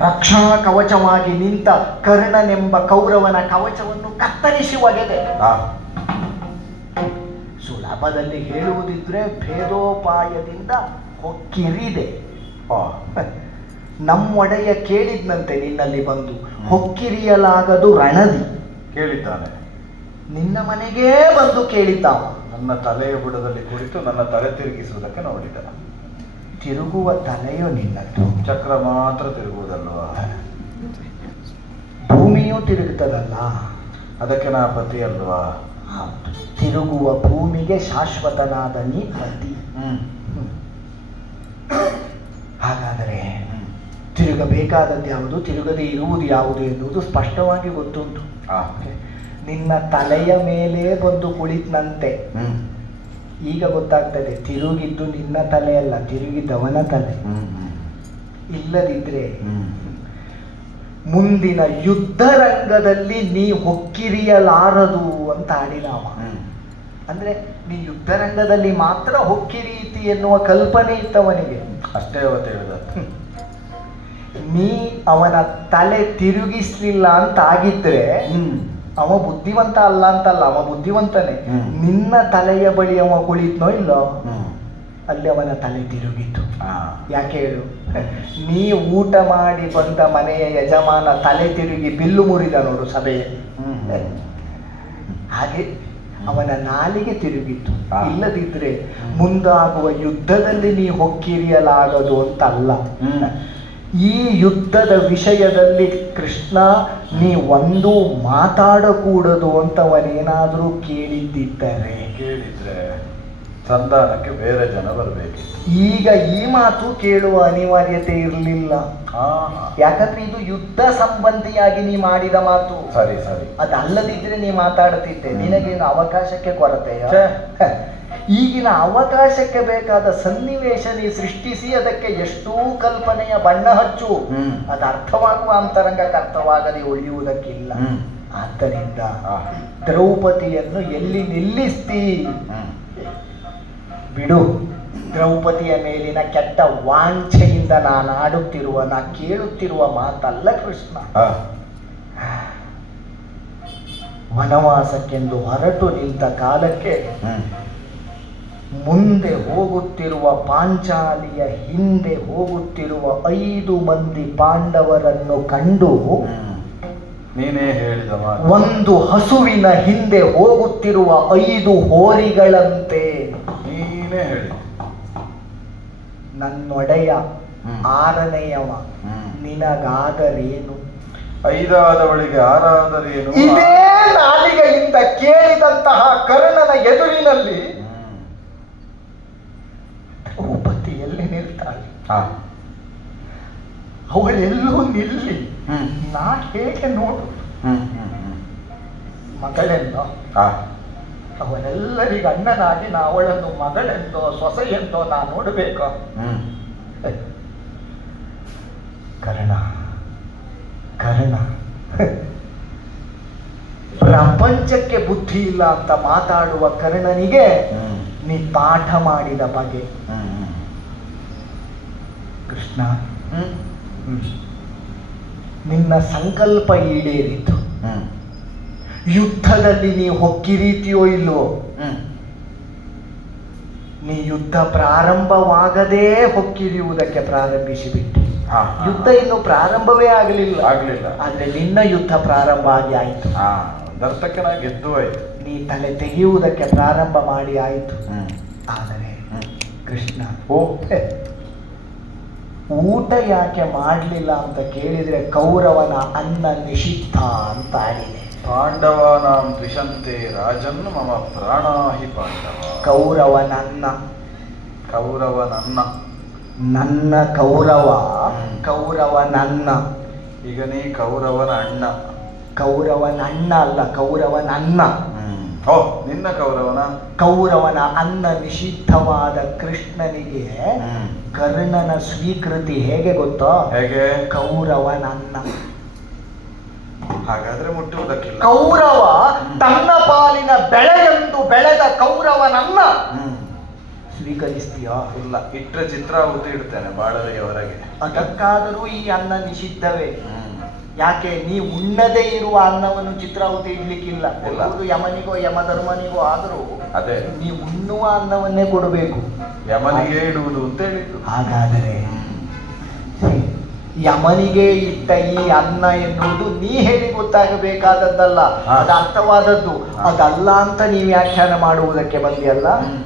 ರಕ್ಷಾ ಕವಚವಾಗಿ ನಿಂತ ಕರ್ಣನೆಂಬ ಕೌರವನ ಕವಚವನ್ನು ಕತ್ತರಿಸಿ ಒಗೆದೆ. ಸುಲಭದಲ್ಲಿ ಹೇಳುವುದಿದ್ರೆ ಭೇದೋಪಾಯದಿಂದ ಹೊಕ್ಕಿರಿದೆ. ನಮ್ಮೊಡೆಯ ಕೇಳಿದ್ನಂತೆ ನಿನ್ನಲ್ಲಿ ಬಂದು, ಹೊಕ್ಕಿರಿಯಲಾಗದು ರಣದಿ. ಕೇಳಿದ್ದಾನೆ. ನಿನ್ನ ಮನೆಗೇ ಬಂದು ಕೇಳಿದ್ದಾವ. ನನ್ನ ತಲೆಯ ಬುಡದಲ್ಲಿ ಕುಳಿತು ನನ್ನ ತಲೆ ತಿರುಗಿಸುವುದಕ್ಕೆ ನೋಡಿದ. ತಿರುಗುವ ತಲೆಯೋ ನಿನ್ನದು? ಚಕ್ರ ಮಾತ್ರ ತಿರುಗುವುದಲ್ವಾ? ಭೂಮಿಯೂ ತಿರುಗುತ್ತದಲ್ಲ, ಅದಕ್ಕೆ ನಾ ಪತಿ ಅಲ್ವಾ? ತಿರುಗುವ ಭೂಮಿಗೆ ಶಾಶ್ವತನಾದ ನೀ ಪತಿ. ಹಾಗಾದರೆ ತಿರುಗಬೇಕಾದದ್ದು ಯಾವುದು, ತಿರುಗದೆ ಇರುವುದು ಯಾವುದು ಎನ್ನುವುದು ಸ್ಪಷ್ಟವಾಗಿ ಗೊತ್ತುಂಟು. ನಿನ್ನ ತಲೆಯ ಮೇಲೆ ಬಂದು ಕುಳಿತನಂತೆ. ಈಗ ಗೊತ್ತಾಗ್ತದೆ ತಿರುಗಿದ್ದು ನಿನ್ನ ತಲೆಯಲ್ಲ, ತಿರುಗಿದ್ದವನ ತಲೆ. ಇಲ್ಲದಿದ್ರೆ ಮುಂದಿನ ಯುದ್ಧ ರಂಗದಲ್ಲಿ ನೀ ಹೊಕ್ಕಿರಿಯಲಾರದು ಅಂತ ಆಡಿನಾವ. ಅಂದ್ರೆ ನೀ ಯುದ್ಧ ರಂಗದಲ್ಲಿ ಮಾತ್ರ ಹೊಕ್ಕಿರೀತಿ ಎನ್ನುವ ಕಲ್ಪನೆ ಇತ್ತವನಿಗೆ. ಅಷ್ಟೇ ಅವತ್ತು ಹೇಳಿದ. ನೀ ಅವನ ತಲೆ ತಿರುಗಿಸ್ಲಿಲ್ಲ ಅಂತ ಆಗಿದ್ರೆ ಅವ ಬುದ್ಧಿವಂತ ಅಲ್ಲ ಅಂತಲ್ಲ, ಅವ ಬುದ್ಧಿವಂತನೇ. ನಿನ್ನ ತಲೆಯ ಬಳಿ ಅವ ಕುಳಿತನೋ ಇಲ್ಲೋ, ಅಲ್ಲಿ ಅವನ ತಲೆ ತಿರುಗಿತು. ಯಾಕೆ ಹೇಳು? ನೀ ಊಟ ಮಾಡಿ ಬಂದ ಮನೆಯ ಯಜಮಾನ ತಲೆ ತಿರುಗಿ ಬಿಲ್ಲು ಮುರಿದ ನೋಡು ಸಭೆಯಲ್ಲಿ, ಹಾಗೆ ಅವನ ನಾಲಿಗೆ ತಿರುಗಿತು. ಇಲ್ಲದಿದ್ರೆ ಮುಂದಾಗುವ ಯುದ್ಧದಲ್ಲಿ ನೀ ಹೊಕ್ಕಿರಿಯಲಾಗದು ಅಂತಲ್ಲ. ಈ ಯುದ್ಧದ ವಿಷಯದಲ್ಲಿ ಕೃಷ್ಣ ನೀ ಒಂದು ಮಾತಾಡಕೂಡದು ಅಂತವನೇನಾದ್ರೂ ಕೇಳಿದ್ದರೆ, ಕೇಳಿದ್ರೆ ಸಂಧಾನಕ್ಕೆ ಬೇರೆ ಜನ ಬರಬೇಕಿತ್ತು. ಈಗ ಈ ಮಾತು ಕೇಳುವ ಅನಿವಾರ್ಯತೆ ಇರಲಿಲ್ಲ. ಯಾಕಂದ್ರೆ ಇದು ಯುದ್ಧ ಸಂಬಂಧಿಯಾಗಿ ನೀ ಮಾಡಿದ ಮಾತು. ಸರಿ ಸರಿ. ಅದಲ್ಲದಿದ್ರೆ ನೀ ಮಾತಾಡುತ್ತಿದ್ದೆ. ನಿನಗೇನು ಅವಕಾಶಕ್ಕೆ ಕೊರತೆಯ? ಈಗಿನ ಅವಕಾಶಕ್ಕೆ ಬೇಕಾದ ಸನ್ನಿವೇಶ ನೀ ಸೃಷ್ಟಿಸಿ ಅದಕ್ಕೆ ಎಷ್ಟೋ ಕಲ್ಪನೆಯ ಬಣ್ಣ ಹಚ್ಚು. ಅದು ಅರ್ಥವಾಗುವ ಅಂತರಂಗಕ್ಕೆ ಅರ್ಥವಾಗದೆ ಉಳಿಯುವುದಕ್ಕಿಲ್ಲ. ಆದ್ದರಿಂದ ದ್ರೌಪದಿಯನ್ನು ಎಲ್ಲಿ ನಿಲ್ಲಿಸ್ತಿ? ಬಿಡು. ದ್ರೌಪದಿಯ ಮೇಲಿನ ಕೆಟ್ಟ ವಾಂಛೆಯಿಂದ ನಾನು ಆಡುತ್ತಿರುವ, ನಾ ಕೇಳುತ್ತಿರುವ ಮಾತಲ್ಲ ಕೃಷ್ಣ. ವನವಾಸಕ್ಕೆಂದು ಹೊರಟು ನಿಂತ ಕಾಲಕ್ಕೆ ಮುಂದೆ ಹೋಗುತ್ತಿರುವ ಪಾಂಚಾಲಿಯ ಹಿಂದೆ ಹೋಗುತ್ತಿರುವ 5 ಮಂದಿ ಪಾಂಡವರನ್ನು ಕಂಡು ನೀನೇ ಹೇಳಿದ ಮಾತು. ಒಂದು ಹಸುವಿನ ಹಿಂದೆ ಹೋಗುತ್ತಿರುವ 5 ಹೋರಿಗಳಂತೆ. ನೀನೇ ಹೇಳಿದ. ನನ್ನೊಡೆಯ ಹ್ಮ್. 6ನೆಯವ ನಿನಗಾದರೇನು? 5ಆದವಳಿಗೆ 6ಆದರೇನು? ಇದೇ ನಾಲಿಗೆಯಿಂದ ಕೇಳಿದಂತಹ ಕರ್ಣನ ಎದುರಿನಲ್ಲಿ ದ್ರೌಪದಿ ಎಲ್ಲಿ ನಿಲ್ತಾಳೆ? ಹಾ. ಅವಳೆಲ್ಲೂ ನಿಲ್ಲಿ, ಹ್ಮ್. ನಾ ಹೇಗೆ ನೋಡು? ಹ್ಮ್. ಹ್ಮ್. ಹ್ಮ್. ಮಗಳೆಂದೋ ಹಾ. ಅವರೆಲ್ಲರಿಗೂ ಅಣ್ಣನಾಗಿ ನಾ ಅವಳನ್ನು ಮಗಳೆಂದೋ ಸೊಸೆಯೆಂದೋ ನಾ ನೋಡಬೇಕು? ಹ್ಮ್. ಕರ್ಣ ಕರ್ಣ ಪ್ರಪಂಚಕ್ಕೆ ಬುದ್ಧಿ ಇಲ್ಲ ಅಂತ ಮಾತಾಡುವ ಕರ್ಣನಿಗೆ ಹ್ಮ್. ನೀ ಪಾಠ ಮಾಡಿದ ಬಗೆ. ಹ್ಮ್. ಹ್ಮ್. ಕೃಷ್ಣ, ಹ್ಮ್. ನಿನ್ನ ಸಂಕಲ್ಪ ಈಡೇರಿತು. ಹ್ಮ್. ಯುದ್ಧದಲ್ಲಿ ನೀ ಹೊಕ್ಕಿರೀತಿಯೋ ಇಲ್ವೋ? ಹ್ಮ್. ನೀ ಯುದ್ಧ ಪ್ರಾರಂಭವಾಗದೇ ಹೊಕ್ಕಿರಿಯುವುದಕ್ಕೆ ಪ್ರಾರಂಭಿಸಿಬಿಟ್ಟೆ. ಹಾ. ಯುದ್ಧ ಇನ್ನು ಪ್ರಾರಂಭವೇ ಆಗಲಿಲ್ಲ. ಆದ್ರೆ ನಿನ್ನ ಯುದ್ಧ ಪ್ರಾರಂಭ ಆಗಿ ಆಯಿತು. ಹಾ. ದರ್ತಕನ ಗೆದ್ದು ಆಯ್ತು. ನೀ ತಲೆ ತೆಗೆಯುವುದಕ್ಕೆ ಪ್ರಾರಂಭ ಮಾಡಿ ಆಯಿತು. ಹ್ಮ್. ಆದರೆ ಹ್ಮ್. ಕೃಷ್ಣ, ಓ, ಊಟ ಯಾಕೆ ಮಾಡಲಿಲ್ಲ ಅಂತ ಕೇಳಿದ್ರೆ ಕೌರವನ ಅನ್ನ ನಿಷಿದ್ಧ ಅಂತ ಆಡಿದೆ. ಪಾಂಡವಾನಾಂ ದ್ವಿಷಂತೆ ರಾಜನ್ ಮಮ ಪ್ರಾಣಾಹಿ ಪಾಂಡವ. ಕೌರವನನ್ನ, ಕೌರವನನ್ನ. ನನ್ನ ಕೌರವ, ಹ್ಮ್. ಕೌರವನನ್ನ. ಈಗ ನೀ ಕೌರವನ ಅಣ್ಣ. ಕೌರವನಣ್ಣ ಅಲ್ಲ, ಕೌರವನನ್ನ. ಓ, ನಿನ್ನ ಕೌರವನ. ಕೌರವನ ಅನ್ನ ನಿಷಿದ್ಧವಾದ ಕೃಷ್ಣನಿಗೆ ಹ್ಮ್. ಕರ್ಣನ ಸ್ವೀಕೃತಿ ಹೇಗೆ ಗೊತ್ತೋ? ಹೇಗೆ? ಕೌರವನನ್ನ. ಹಾಗಾದ್ರೆ ಮುಟ್ಟುವುದಕ್ಕಿಲ್ಲ. ಕೌರವ ತನ್ನ ಪಾಲಿನ ಬೆಳೆಯೆಂದು ಬೆಳೆದ ಕೌರವನನ್ನ ಹ್ಮ್. ಸ್ವೀಕರಿಸ್ತೀಯಾ? ಇಲ್ಲ, ಇಟ್ಟರೆ ಚಿತ್ರಾಹುತಿ ಇಡ್ತೇನೆ ಬಾಳವೆಯವರೆಗೆ. ಅದಕ್ಕಾದರೂ ಈ ಅನ್ನ ನಿಷಿದ್ಧವೇ? ಹ್ಮ್. ಯಾಕೆ? ನೀ ಉಣ್ಣದೇ ಇರುವ ಅನ್ನವನ್ನು ಚಿತ್ರಾಹುತಿ ಇಡ್ಲಿಕ್ಕಿಲ್ಲ. ಇಲ್ಲ. ಕೊಡುವುದು ಯಮನಿಗೋ ಯಮಧರ್ಮನಿಗೋ ಆದರೂ ಅದೇ ನೀ ಉಣ್ಣುವ ಅನ್ನವನ್ನೇ ಕೊಡಬೇಕು. ಯಮನಿಗೆ ಇಡುವುದು ಅಂತ ಹೇಳಿದ್ದು. ಹಾಗಾದರೆ ಯಮನಿಗೆ ಇಟ್ಟ ಈ ಅನ್ನ ಎನ್ನುವುದು ನೀ ಹೇಳಿ ಗೊತ್ತಾಗಬೇಕಾದದ್ದಲ್ಲ, ಹಾ. ಅದು ಅರ್ಥವಾದದ್ದು. ಹಾ. ಅದಲ್ಲ ಅಂತ ನೀ ವ್ಯಾಖ್ಯಾನ ಮಾಡುವುದಕ್ಕೆ ಬಂದಿಯಲ್ಲ. ಹ್ಮ್.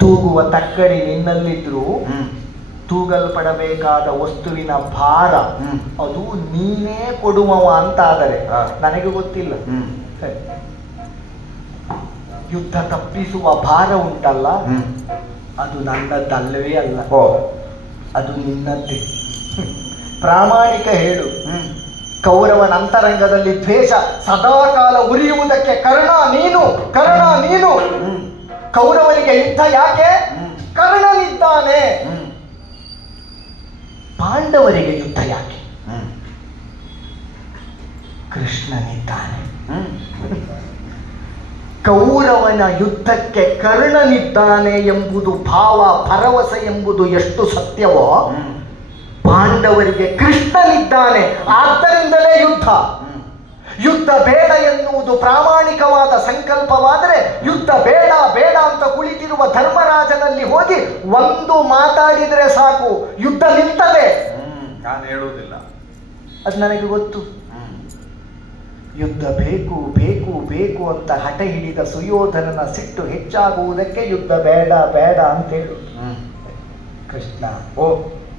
ತೂಗುವ ತಕ್ಕಡಿ ನಿನ್ನಲ್ಲಿದ್ರು ಹ್ಮ್. ತೂಗಲ್ಪಡಬೇಕಾದ ವಸ್ತುವಿನ ಭಾರ ಹ್ಮ್. ಅದು ನೀನೇ ಕೊಡುವವ ಅಂತಾದರೆ ಹಾ. ನನಗೆ ಗೊತ್ತಿಲ್ಲ. ಹ್ಮ್. ಯುದ್ಧ ತಪ್ಪಿಸುವ ಭಾರ ಉಂಟಲ್ಲ, ಹ್ಮ್. ಅದು ನನ್ನದ್ದಲ್ಲವೇ ಅಲ್ಲ, ಓ. ಅದು ನಿನ್ನದ್ದೇ. ಪ್ರಾಮಾಣಿಕ ಹೇಳು. ಹ್ಮ್. ಕೌರವನ ಅಂತರಂಗದಲ್ಲಿ ದ್ವೇಷ ಸದಾಕಾಲ ಉರಿಯುವುದಕ್ಕೆ ಕರ್ಣ ನೀನು, ಕರ್ಣ ನೀನು. ಹ್ಮ್. ಕೌರವನಿಗೆ ಯುದ್ಧ ಯಾಕೆ? ಹ್ಮ್. ಕರ್ಣನಿದ್ದಾನೆ. ಹ್ಮ್. ಪಾಂಡವರಿಗೆ ಯುದ್ಧ ಯಾಕೆ? ಹ್ಮ್. ಕೃಷ್ಣನಿದ್ದಾನೆ. ಹ್ಮ್. ಕೌರವನ ಯುದ್ಧಕ್ಕೆ ಕರ್ಣನಿದ್ದಾನೆ ಎಂಬುದು ಭಾವ, ಭರವಸೆ ಎಂಬುದು ಎಷ್ಟು ಸತ್ಯವೋ, ಹ್ಮ್. ಪಾಂಡವರಿಗೆ ಕೃಷ್ಣನಿದ್ದಾನೆ, ಆದ್ದರಿಂದಲೇ ಯುದ್ಧ. ಹ್ಮ್. ಯುದ್ಧ ಬೇಡ ಎನ್ನುವುದು ಪ್ರಾಮಾಣಿಕವಾದ ಸಂಕಲ್ಪವಾದರೆ, ಯುದ್ಧ ಬೇಡ ಬೇಡ ಅಂತ ಕುಳಿತಿರುವ ಧರ್ಮರಾಜನಲ್ಲಿ ಹೋಗಿ ಒಂದು ಮಾತಾಡಿದರೆ ಸಾಕು, ಯುದ್ಧ ನಿಲ್ತದೆ. ನಾನು ಹೇಳುವುದಿಲ್ಲ. ಅದು ನನಗೆ ಗೊತ್ತು. ಯುದ್ಧ ಬೇಕು ಬೇಕು ಬೇಕು ಅಂತ ಹಠ ಹಿಡಿದ ಸುಯೋಧನನ ಸಿಟ್ಟು ಹೆಚ್ಚಾಗುವುದಕ್ಕೆ ಯುದ್ಧ ಬೇಡ ಬೇಡ ಅಂತೇಳು. ಕೃಷ್ಣ, ಓ,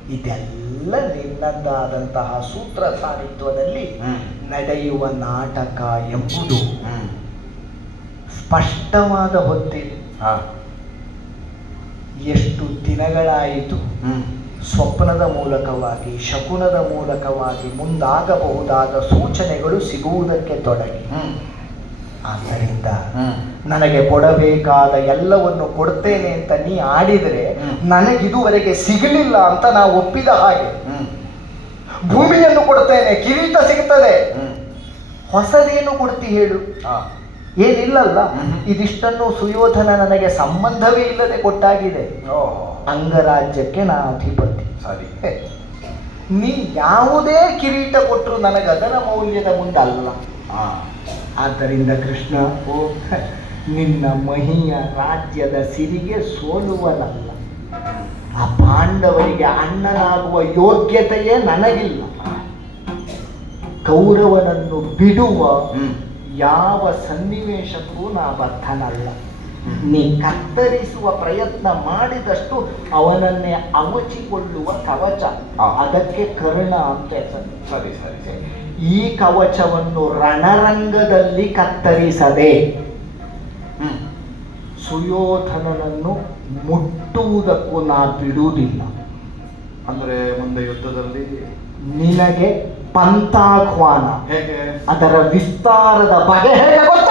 ಇದೆಲ್ಲ ನಿನ್ನದಾದಂತಹ ಸೂತ್ರ ಸಾಹಿತ್ವದಲ್ಲಿ ನಡೆಯುವ ನಾಟಕ ಎಂಬುದು ಸ್ಪಷ್ಟವಾದ ಹೊತ್ತಿದೆ. ಎಷ್ಟು ದಿನಗಳಾಯಿತು ಸ್ವಪ್ನದ ಮೂಲಕವಾಗಿ, ಶಕುನದ ಮೂಲಕವಾಗಿ ಮುಂದಾಗಬಹುದಾದ ಸೂಚನೆಗಳು ಸಿಗುವುದಕ್ಕೆ ತೊಡಗಿ. ಆದ್ದರಿಂದ ನನಗೆ ಕೊಡಬೇಕಾದ ಎಲ್ಲವನ್ನು ಕೊಡ್ತೇನೆ ಅಂತ ನೀ ಆಡಿದರೆ ನನಗಿದುವರೆಗೆ ಸಿಗಲಿಲ್ಲ ಅಂತ ನಾವು ಒಪ್ಪಿದ ಹಾಗೆ. ಭೂಮಿಯನ್ನು ಕೊಡ್ತೇನೆ, ಕಿರೀಟ ಸಿಗ್ತದೆ, ಹೊಸದೇನು ಕೊಡ್ತಿ ಹೇಳು? ಏನಿಲ್ಲಲ್ಲ. ಇದಿಷ್ಟನ್ನು ಸುಯೋಧನ ನನಗೆ ಸಂಬಂಧವೇ ಇಲ್ಲದೆ ಕೊಟ್ಟಾಗಿದೆ. ಅಂಗರಾಜ್ಯಕ್ಕೆ ನಾ ಅಧಿಪತಿ. ಸರಿ, ನೀ ಯಾವುದೇ ಕಿರೀಟ ಕೊಟ್ಟರು ನನಗೆ ಅದರ ಮೌಲ್ಯದ ಮುಂದಲ್ಲ. ಆದ್ದರಿಂದ ಕೃಷ್ಣ, ನಿನ್ನ ಮಹಿಯ ರಾಜ್ಯದ ಸಿರಿಗೆ ಸೋಲುವನಲ್ಲ. ಆ ಪಾಂಡವರಿಗೆ ಅಣ್ಣನಾಗುವ ಯೋಗ್ಯತೆಯೇ ನನಗಿಲ್ಲ. ಕೌರವನನ್ನು ಬಿಡುವ ಹ್ಮ್ ಯಾವ ಸನ್ನಿವೇಶಕ್ಕೂ ನಾ ಬದ್ಧನಲ್ಲ. ಹ್ಮ್. ನೀ ಕತ್ತರಿಸುವ ಪ್ರಯತ್ನ ಮಾಡಿದಷ್ಟು ಅವನನ್ನೇ ಅವಚಿಕೊಳ್ಳುವ ಕವಚ, ಆ. ಅದಕ್ಕೆ ಕರ್ಣ ಅಂತ ಹೆಸರು. ಸರಿ ಸರಿ ಸರಿ. ಈ ಕವಚವನ್ನು ರಣರಂಗದಲ್ಲಿ ಕತ್ತರಿಸದೆ ಹ್ಮ್ ಸುಯೋಧನನನ್ನು ಮುಟ್ಟುವುದಕ್ಕೂ ನಾ ಬಿಡುವುದಿಲ್ಲ. ಅಂದ್ರೆ ಮುಂದೆ ಯುದ್ಧದಲ್ಲಿ ನಿನಗೆ ಪಂಥಾಹ್ವಾನ, ಹೇಗೆ? ಅದರ ವಿಸ್ತಾರದ ಬಗೆ ಹೇಗೆ ಗೊತ್ತು?